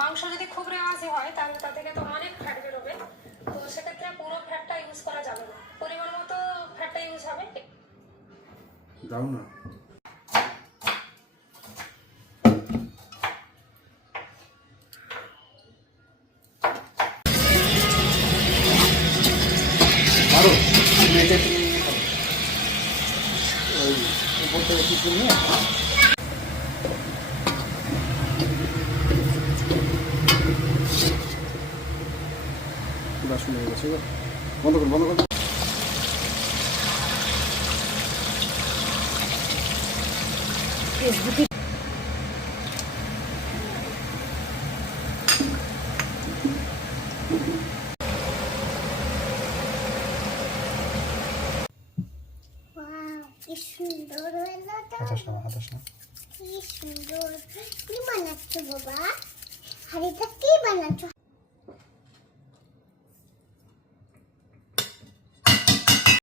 মাংস যদি খুব রেওয়াজি হয় তাহলে তা থেকে তো অনেক ফ্যাট বেরোবে, তো সেক্ষেত্রে পুরো ফ্যাটটা ইউজ করা যাবে না, পরিমাণ মতো ফ্যাটটা ইউজ হবে। দাও না আরো মেটে ওই উপর থেকে কিছু নিয়ে শুনে গেছে বন্ধ করুন বন্ধ করুন। কি সুন্দর হলো তো। হাতাস না কি সুন্দর। কি বানাচ্ছো বাবা? হাড়িটা কি বানাচ্ছো?